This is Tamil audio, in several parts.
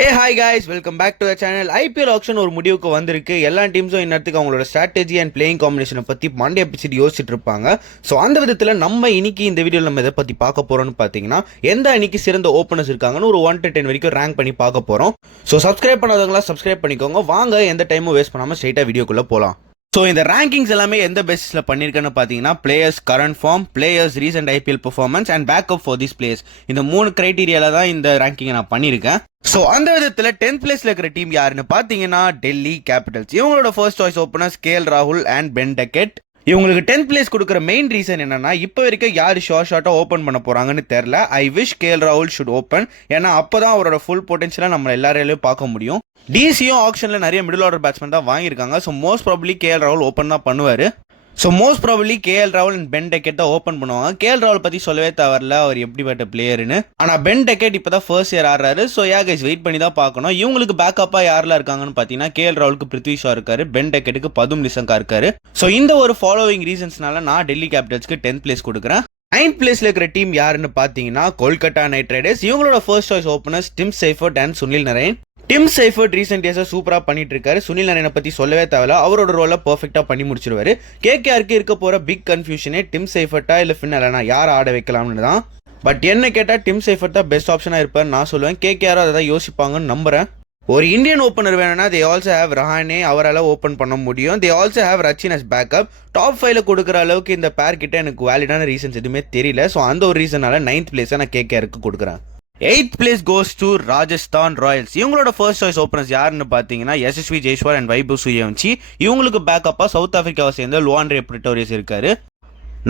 Hi guys, welcome back to the channel. IPL auction ஒரு முடிவுக்கு வந்திருக்கு. எல்லா டீம்ஸும் இன்னத்துக்கு அவங்களோட ஸ்ட்ராட்டஜி அண்ட் பிளேயிங் காம்பினேஷனை பற்றி மண்டே எபிசோட் யோசிச்சுட்டு இருப்பாங்க. ஸோ அந்த விதத்தில் நம்ம இன்னைக்கு இந்த வீடியோவில் நம்ம எதை பற்றி பார்க்க போகிறோம்னு பார்த்தீங்கன்னா, எந்த அன்னைக்கு சிறந்த ஓப்பனர்ஸ் இருக்காங்கன்னு ஒரு 1 to 10 வரைக்கும் ரேங்க் பண்ணி பார்க்க போகிறோம். ஸோ சப்ஸ்கிரைப் பண்ணாதவங்களா சப்ஸ்கிரைப் பண்ணிக்கோங்க. வாங்க எந்த டைமும் வேஸ்ட் பண்ணாமல் ஸ்ட்ரைட்டாக வீடியோக்குள்ளே போகலாம். ஸோ இந்த ரேங்கிங்ஸ் எல்லாமே எந்த பேசிஸில் பண்ணியிருக்கேன்னு பார்த்தீங்கன்னா, players current form, players recent IPL performance and backup for this players, இந்த 3 கிரைட்டீரியாவில் தான் இந்த ரேங்கிங்கை நான் பண்ணியிருக்கேன். ஸோ அந்த விதத்தில் 10th பிளேஸில் இருக்கிற டீம் யாருன்னு பார்த்தீங்கன்னா, டெல்லி கேபிட்டல்ஸ். இவங்களோட ஃபர்ஸ்ட் சாய்ஸ் ஓப்பனர்ஸ் கேஎல் ராகுல் அண்ட் பென் டெக்கெட். இவங்களுக்கு 10th பிளேஸ் கொடுக்குற மெயின் ரீசன் என்னன்னா, இப்போ வரைக்கும் யார் ஷார்ட்டாக ஓப்பன் பண்ண போறாங்கன்னு தெரியல. ஐ விஷ் கேஎல் ராகுல் ஷுட் ஓப்பன். ஏன்னா அப்போதான் அவரோட ஃபுல் பொட்டன்ஷியலாக நம்ம எல்லாரையும் பார்க்க முடியும். டிசியும் ஆக்ஷனில் நிறைய மிடில் ஆர்டர் பேட்ஸ்மேன் தான் வாங்கியிருக்காங்க. ஸோ மோஸ்ட் ப்ராபப்லி கேஎல் ராகுல் ஓப்பன் தான் பண்ணுவார். ஸோ மோஸ்ட் ப்ராபப்லி கேஎல் ராகுல் அண்ட் பென் டெக்கெட் தான் ஓப்பன் பண்ணுவாங்க. கேஎல் ராகுல் பற்றி சொல்லவே தவறல, அவர் எப்படிப்பட்ட பிளேயர்னு. ஆனால் பென் டெக்கெட் இப்போ தான் ஃபர்ஸ்ட் இயர் ஆடுறாரு. ஸோ கைஸ் வெயிட் பண்ணி தான் பார்க்கணும். இவங்களுக்கு பேக்கப்பாக யாரெல்லாம் இருக்காங்கன்னு பார்த்தீங்கன்னா, கேஎல் ராகுலுக்கு பிருத்வி ஷா இருக்காரு, பென் டெக்கெட்டுக்கு பதும் நிசங்கா இருக்காரு. ஸோ இந்த ஒரு ஃபாலோவிங் ரீசன்ஸ்னால நான் டெல்லி கேபிட்டல்ஸ்க்கு 10th பிளேஸ் கொடுக்குறேன். 9th பிளேஸ்ல இருக்கிற டீம் யாருன்னு பார்த்தீங்கன்னா, கொல்கத்தா நைட் ரைடர்ஸ். இவங்களோட first choice openers Tim Seifert and Sunil Narine. Tim Seifert recent டேஸாக சூப்பராக பண்ணிட்டு இருக்காரு. சுனில் நரேனை பற்றி சொல்லவே தேவையில்ல, அவரோட ரோலை பர்ஃபெக்டாக பண்ணி முடிச்சிருவாரு. கேகேஆருக்கு இருக்க போகிற பிக் கன்ஃபியூஷனே டிம் சைஃபர்ட்டா இல்லை ஃபின் அலனா யார் ஆட வைக்கலாம்னு தான். பட் என்ன கேட்டால் டிம் சைஃபர்ட் தான் பெஸ்ட் ஆப்ஷனாக இருப்பார் நான் சொல்லுவேன். கேகேஆர் அதை தான் யோசிப்பாங்கன்னு நம்புறேன். ஒரு இந்தியன் ஓப்பனர் வேணும்னா தே ஆல்சோ ஹேவ் ரஹானே, அவரால் ஓப்பன் பண்ண முடியும். They also have Rachin as backup. Top 5ல கொடுக்குற அளவுக்கு இந்த பேர் கிட்ட எனக்கு வேலிடான ரீசன்ஸ் எதுவுமே தெரியல. ஸோ அந்த ஒரு ரீசனால 9th பிளேஸை நான் கேகேஆருக்கு கொடுக்குறேன். 8th place goes to Rajasthan Royals. இவங்களோட ஃபர்ஸ்ட் சாய்ஸ் ஓப்பனர்ஸ் யாருன்னு பார்த்தீங்கன்னா, யசஸ்வி ஜெய்ஸ்வால் அண்ட் வைபவ் சூரியவன்சி. இவங்களுக்கு பேக்கப்பாக சவுத் ஆப்பிரிக்காவை சேர்ந்த லுவாண்ட்ரே பிரிட்டோரியஸ் இருக்காரு.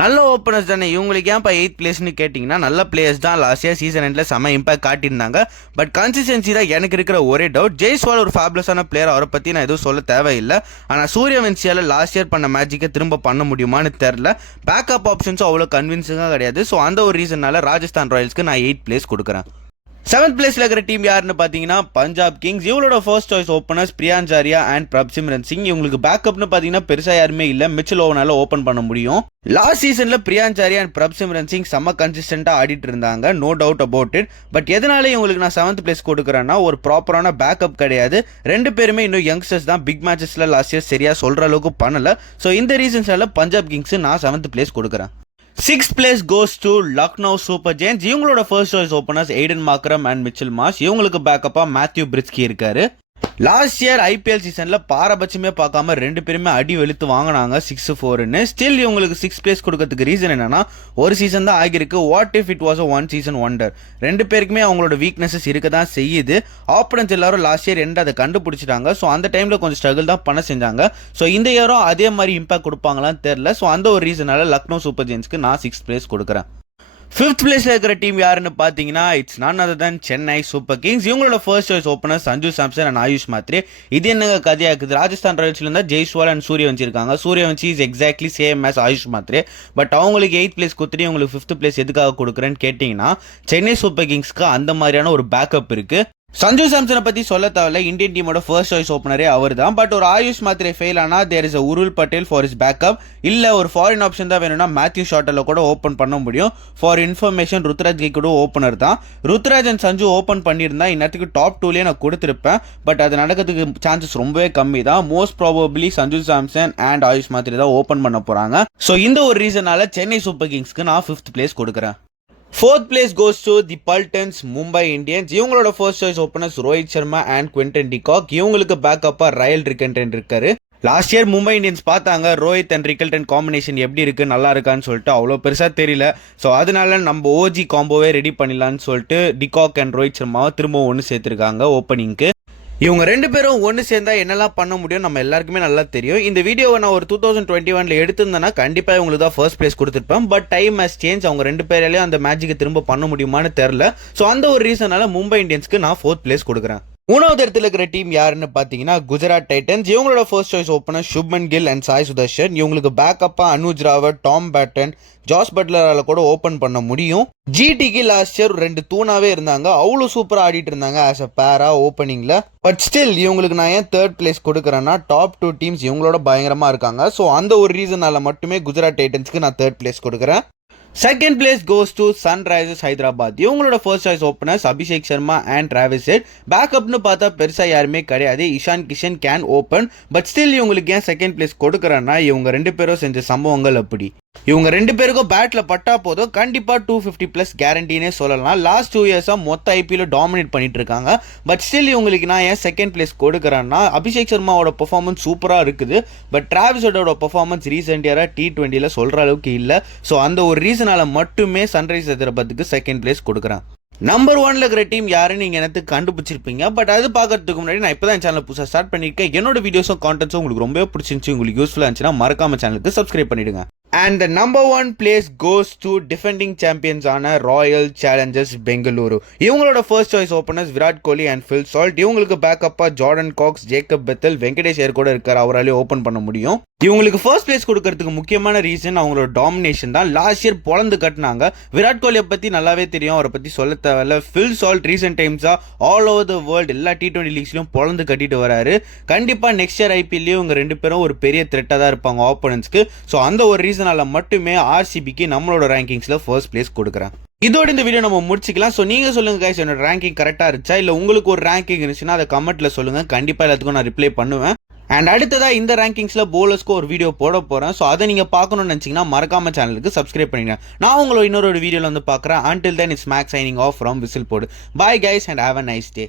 நல்ல ஓப்பனர்ஸ் தானே, இவங்களுக்கு ஏன் இப்போ 8th பிளேஸ்னு கேட்டிங்கன்னா, நல்ல பிளேயர்ஸ் தான். லாஸ்ட் இயர் சீசன் எண்டில் செம்ம இம்பாக்ட் காட்டியிருந்தாங்க. பட் கன்சிஸ்டன்சி தான் எனக்கு இருக்கிற ஒரே டவுட். ஜெய்ஸ்வால் ஒரு ஃபேப்லஸான பிளேயர், அவரை பற்றி நான் எதுவும் சொல்ல தேவையில்லை. ஆனால் சூரியவன்சியால் லாஸ்ட் இயர் பண்ண மேஜிக்கை திரும்ப பண்ண முடியுமான்னு தெரில. பேக்கப் ஆப்ஷன்ஸும் அவ்வளோ கன்வின்சிங்காக கிடையாது. ஸோ அந்த ஒரு ரீசனால ராஜஸ்தான் ராயல்ஸ்க்கு நான் 8th பிளேஸ் கொடுக்குறேன். 7th பிளேஸ்ல இருக்கிற டீம் யாருன்னு பார்த்தீங்கன்னா, பஞ்சாப் கிங்ஸ். இவங்களோட first choice openers Priyansh Arya and Prabhsimran Singh. இவங்களுக்கு பேக்கப்னு பார்த்தீங்கன்னா பெருசாக யாருமே இல்லை. மிச்சல் ஓவனால ஓப்பன் பண்ண முடியும். லாஸ்ட் சீசன்ல பிரியாஞ்சாரியா அண்ட் பிரப்சிம்ரன் சிங் செம்ம கன்சிஸ்டன்ட்டாக ஆடிட்டு இருந்தாங்க, no doubt about it. But எதனால இவங்களுக்கு நான் 7th பிளேஸ் கொடுக்குறேன்னா, ஒரு ப்ராப்பரான பேக்கப் கிடையாது. ரெண்டு பேருமே இன்னும் யங்ஸ்டர்ஸ் தான். பிக் மேட்சஸ்ல லாஸ்ட் இயர் சரியா சொல்ற அளவுக்கு பண்ணல. ஸோ இந்த ரீசன்ஸால பஞ்சாப் கிங்ஸ் நான் 7th பிளேஸ் கொடுக்குறேன். 6th place goes to Lucknow Super Giants. இவங்களோட first choice openers Aiden Markram and Mitchell Marsh. இவங்களுக்கு பேக்கப்பா மேத்யூ பிரிட்ஸ்கி இருக்காரு. லாஸ்ட் இயர் ஐபிஎல் சீசன்ல பாரபட்சமே பார்க்காம ரெண்டு பேருமே அடி வெளுத்து வாங்கினாங்க 6-4ன்னு. ஸ்டில் இவங்களுக்கு 6th பிளேஸ் கொடுக்கறதுக்கு ரீசன் என்னன்னா, ஒரு சீசன் தான் ஆகிருக்கு. What if it was a 1 season wonder. ரெண்டு பேருக்குமே அவங்களோட வீக்னஸஸ் இருக்க தான் செய்யுது. ஆப்பனன்ஸ் எல்லாரும் லாஸ்ட் இயர் எண்ட் அதை கண்டுபிடிச்சிட்டாங்க. ஸோ அந்த டைம்ல கொஞ்சம் ஸ்ட்ரகிள் தான் பண்ண செஞ்சாங்க. ஸோ இந்த இயரும் அதே மாதிரி இம்பாக்ட் கொடுப்பாங்களான்னு தெரியல. ஸோ அந்த ஒரு ரீசனால லக்னோ சூப்பர் ஜெயின்ஸ்க்கு நான் 6th பிளேஸ் கொடுக்குறேன். 5th பிளேஸ்ல இருக்கிற டீம் யாருன்னு பார்த்தீங்கன்னா, it's none other than Chennai Super Kings. இவங்களோட first choice opener Sanju Samson and Ayush Mhatre. இது என்னங்க கதையா இருக்குது? ராஜஸ்தான் ராயல்ஸ்ல இருந்தா ஜெய்ஸ்வால் அண்ட் சூரியவன்சி இருக்காங்க. Suryavanshi is exactly same as AYUSH Mhatre. But அவங்களுக்கு 8th பிளேஸ் கொடுத்துட்டு உங்களுக்கு 5th பிளேஸ் எதுக்காக கொடுக்குறேன்னு கேட்டிங்கன்னா, சென்னை சூப்பர் கிங்ஸ்க்கு அந்த மாதிரியான ஒரு பேக்கப் இருக்கு. சஞ்சு சாம்சனை பற்றி சொல்ல தேவையில்ல, இந்தியன் டீமோட ஃபர்ஸ்ட் சாய்ஸ் ஓப்பனரே அவர் தான். பட் ஒரு ஆயுஷ் மாத்ரே ஃபெயில் ஆனால் there is a Urvil Patel for his backup. இல்லை ஒரு ஃபாரின் ஆப்ஷன் தான் வேணும்னா மேத்யூ ஷார்ட்டில் கூட ஓப்பன் பண்ண முடியும். ஃபார் இன்ஃபர்மேஷன் ருத்ராஜ் கூட ஓப்பனர் தான். ருத்ராஜ் அண்ட் சஞ்சு ஓப்பன் பண்ணியிருந்தா இந்நேரத்துக்கு டாப் 2லேயே நான் கொடுத்துருப்பேன். பட் அது நடக்கிறதுக்கு சான்சஸ் ரொம்பவே கம்மி தான். Most probably Sanju Samson and Ayush Mhatre தான் ஓப்பன் பண்ண போகிறாங்க. ஸோ இந்த ஒரு ரீசனால சென்னை சூப்பர் கிங்ஸ்க்கு நான் 5th பிளேஸ் கொடுக்குறேன். 4th place goes to the Paltans Mumbai Indians. இவங்களோட first choice openers Rohit Sharma and Quinton de Kock. இவங்களுக்கு பேக்கப்பா ரயல் ரிக்கல்டன் இருக்காரு. லாஸ்ட் இயர் மும்பை இந்தியன்ஸ் பார்த்தாங்க ரோஹித் அண்ட் ரிக்கல்டன் காம்பினேஷன் எப்படி இருக்கு, நல்லா இருக்கான்னு சொல்லிட்டு அவ்வளோ பெருசாக தெரியல. ஸோ அதனால நம்ம ஓஜி காம்போவே ரெடி பண்ணிடலான்னு சொல்லிட்டு டிகாக் அண்ட் ரோஹித் சர்மாவை திரும்ப ஒன்று சேர்த்துருக்காங்க ஓப்பனிங்க்கு. இவங்க ரெண்டு பேரும் ஒன்று சேர்ந்தா என்னெல்லாம் பண்ண முடியும் நம்ம எல்லாருக்குமே நல்லா தெரியும். இந்த வீடியோவை நான் ஒரு 2021ல் எடுத்திருந்தேன்னா கண்டிப்பாக இவங்களுக்கு தான் ஃபர்ஸ்ட் பிளேஸ் கொடுத்துருப்பேன். But time has change. அவங்க ரெண்டு பேராலையும் அந்த மேட்சுக்கு திரும்ப பண்ண முடியுமான்னு தெரில. ஸோ அந்த ஒரு ரீசனால மும்பை இந்தியன்ஸ்க்கு நான் 4th பிளேஸ் கொடுக்குறேன். 3வது இடத்துல இருக்கிற டீம் யாருன்னு பார்த்தீங்கன்னா, குஜராத் டைட்டன்ஸ். இவங்களோட first choice opener Shubman Gill and Sai Sudharsan. இவங்களுக்கு பேக்கப்பா Anuj Rawat, Tom Banton, Jos பட்லரால கூட ஓப்பன் பண்ண முடியும். ஜிடிக்கு லாஸ்ட் இயர் 2 தூணாவே இருந்தாங்க. அவ்வளோ சூப்பராக ஆடிட்டு இருந்தாங்க ஆஸ் அ பேரா ஓப்பனிங்ல. பட் ஸ்டில் இவங்களுக்கு நான் ஏன் 3rd பிளேஸ் கொடுக்குறேன்னா, டாப் 2 டீம்ஸ் இவங்களோட பயங்கரமா இருக்காங்க. ஸோ அந்த ஒரு ரீசனால மட்டுமே குஜராத் டைட்டன்ஸ்க்கு நான் 3rd பிளேஸ் கொடுக்குறேன். Second place goes to Sunrisers Hyderabad. இவங்களோட first choice openers Abhishek Sharma and Travis Head. பேக்கப்னு பார்த்தா பெருசா யாருமே கிடையாது. Ishan Kishan can open. But still இவங்களுக்கு ஏன் செகண்ட் பிளேஸ் கொடுக்குறேன்னா இவங்க ரெண்டு பேரும் செஞ்ச சம்பவங்கள் அப்படி. இவங்க ரெண்டு பேருக்கும் பேட்ல பட்டா போதும் கண்டிப்பா 250+ கேரண்டினே சொல்லலாம். லாஸ்ட் 2 இயர்ஸா மொத்த ஐபிஎல் டாமினேட் பண்ணிட்டு இருக்காங்க. பட் ஸ்டில் இவங்களுக்கு நான் ஏன் செகண்ட் பிளேஸ் கொடுக்குறேன்னா அபிஷேக் சர்மாவோட பெர்ஃபார்மன்ஸ் சூப்பரா இருக்குது. பட் டிராவிஸ் ஹெட்டோட பெர்ஃபார்மன்ஸ் ரீசெண்ட் இயரா T20ல சொல்ற அளவுக்கு இல்ல. ஸோ அந்த ஒரு ரீசனால மட்டுமே சன்ரைஸ் ஹைதராபாத்துக்கு செகண்ட் பிளேஸ் கொடுக்குறேன். நம்பர் 1ல இருக்கிற டீம் யாருன்னு நீங்க எனக்கு கண்டுபிடிச்சிருப்பீங்க. பட் அது பார்க்கறதுக்கு முன்னாடி நான் இப்பதான் சேனல் புதுசாக ஸ்டார்ட் பண்ணியிருக்கேன். என்னோட வீடியோஸும் கான்டென்ட்ஸும் உங்களுக்கு ரொம்பவே பிடிச்சிருந்துச்சு, உங்களுக்கு யூஸ்ஃபுல்லாக இருந்துச்சுன்னா மறக்காம சேனலுக்கு சப்ஸ்கிரைப் பண்ணிடுங்க. And the number 1 place goes to defending champions ஆன ராயல் சேலஞ்சர்ஸ் பெங்களூரு. இவங்களோட first choice openers Virat Kohli and Phil Salt. இவங்களுக்கு பேக்கப்பா Jordan Cox, Jacob Bethell, Venkatesh Iyer கூட இருக்காரு. அவராலே ஓப்பன் பண்ண முடியும். இவங்களுக்கு ஃபர்ஸ்ட் பிளேஸ் கொடுக்கறதுக்கு முக்கியமான ரீசன் அவங்களோட டாமினேஷன் தான். லாஸ்ட் இயர் பொழந்து கட்டினாங்க. விராட் கோலியை பத்தி நல்லாவே தெரியும், அவரை பத்தி சொல்ல தேவையில்ல. ஃபில் சால்ட் ரீசெண்ட் டைம்ஸா ஆல் ஓவர் த வேர்ல்டு எல்லா T20 லீக்ஸ்லயும் பொழந்து கட்டிட்டு வராரு. கண்டிப்பா நெக்ஸ்ட் இயர் ஐபிஎல்லையும் இவங்க ரெண்டு பேரும் ஒரு பெரிய த்ரெட்டா தான் இருப்பாங்க ஆப்போனன்ட்ஸ்க்கு. ஸோ அந்த ஒரு ரீசனால மட்டுமே ஆர்சிபிக்கு நம்மளோட ரேங்கிங்ஸ்ல ஃபர்ஸ்ட் பிளேஸ் கொடுக்குறேன். இதோட இந்த வீடியோ நம்ம முடிச்சுக்கலாம். ஸோ நீங்க சொல்லுங்க கைஸ், என்னோட ரேங்கிங் கரெக்டா இருந்துச்சா, இல்ல உங்களுக்கு ஒரு ரேங்கிங் இருந்துச்சுன்னா அதை கமெண்ட்ல சொல்லுங்க. கண்டிப்பா எல்லாத்துக்கும் நான் ரிப்ளை பண்ணுவேன். அண்ட் அடுத்ததா இந்த ரேங்கிங்ஸ்ல போலர்ஸ்க்கு ஒரு வீடியோ போட போறேன். ஸோ அதை நீங்க பார்க்கணும்னு நினைச்சீங்கன்னா மறக்காம சேனலுக்கு சப்ஸ்கிரைப் பண்ணிடுங்க. நான் உங்களை இன்னொரு வீடியோல வந்து பார்க்குறேன். Until then, it's Max signing off from Whistle Pod. Bye guys and have a nice day.